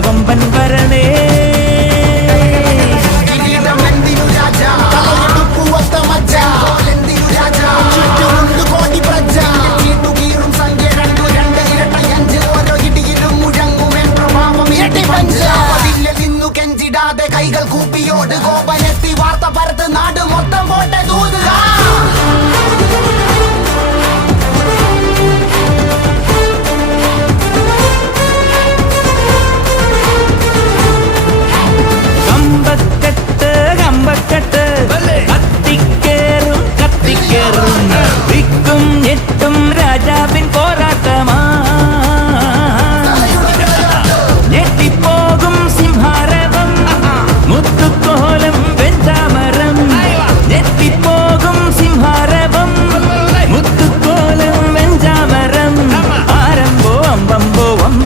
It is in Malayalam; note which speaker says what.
Speaker 1: കനകവമ്പൻ വരണേ.
Speaker 2: കൈകൾ കൂപ്പിയോട് കോപനെത്തി വാർത്ത പരത്ത് നാട് മൊത്തം പോട്ടെ.